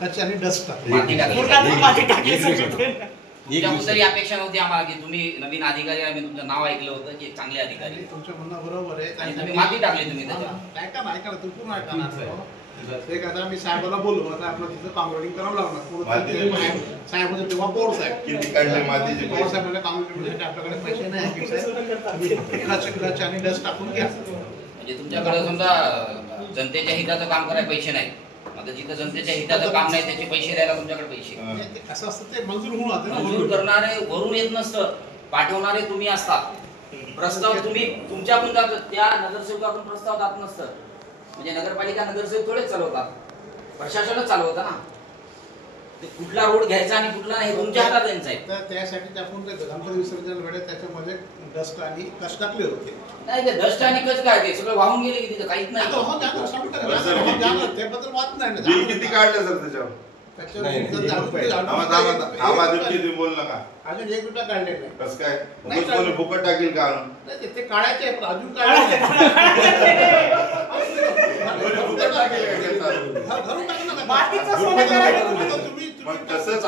कच्ची आणि डस्ट माती टाकली. तुमच्याबद्दल अपेक्षा नव्हती आम्हाला की तुम्ही नवीन अधिकारी आहे, मी तुमचं नाव ऐकलं होतं की चांगले अधिकारी. तुमचं म्हणणं बरोबर आहे आणि तुम्ही माती टाकली तुम्ही त्याच्यात. ऐका ना तू पूर्ण ऐका ना. ते आता मी साहेबाला बोलू, आता आपलं तिथं काँक्रिटिंग करावं लागणार. साहेब होते तेव्हा पवार साहेब किती काढले मातीचे पवार साहेबांना काँक्रिटिंगसाठी आपल्याकडे पैसे नाही, कच्ची आणि डस्ट टाकून घ्या. म्हणजे तुमच्याकडे समजा जनतेच्या हिताचं काम करायला पैसे नाही, आता जिथं जनतेच्या हिताचं काम नाही त्याचे पैसे द्यायला तुमच्याकडे पैसे. असं असतं ते मंजूर होऊन जाते. मंजूर करणारे वरून येत नसतं, पाठवणारे तुम्ही असता. प्रस्ताव तुम्ही तुमच्याकडून जात, त्या नगरसेवकाकडून प्रस्ताव जात नसतं. म्हणजे नगरपालिका नगरसेवक थोडेच चालवतात, प्रशासनच चालवतं ना. ते कुठला रोड घ्यायचा आणि कुठला नाही तुमच्या हातात यांचा आहे. तर त्यासाठी आपण गणपती विसर्जन वेळेस त्याच्यामध्ये डस्ट आणि कच टाकले होते. नाही ते डस्ट आणि कच काय ते सगळं वाहून गेले की तिथं काहीच नाही. त्याबद्दल वाद नाही. किती काढलं सर त्याच्यावर? बोल नका अजून 1 रुपया काढले नाही. कसं काय फुकट टाकील का? ते काढायचे अजून काढले तसंच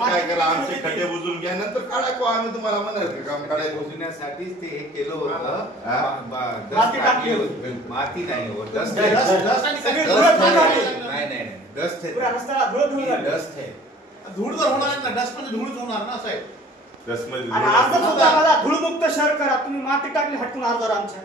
काय करा, आमचे खड्डे बुजून घ्या नंतर काढा. आम्ही तुम्हाला म्हणायचं काम काढायला बुजण्यासाठीच ते हे केलं होतं. माती नाही होत, डस्ट नाही डस्ट आहे. धूळ जर होणार ना, डस्ट म्हणजे धूळच होणार ना साहेब. धूळमुक्त शहर करा तुम्ही. माती टाकली हटकून अर्धा आमच्या.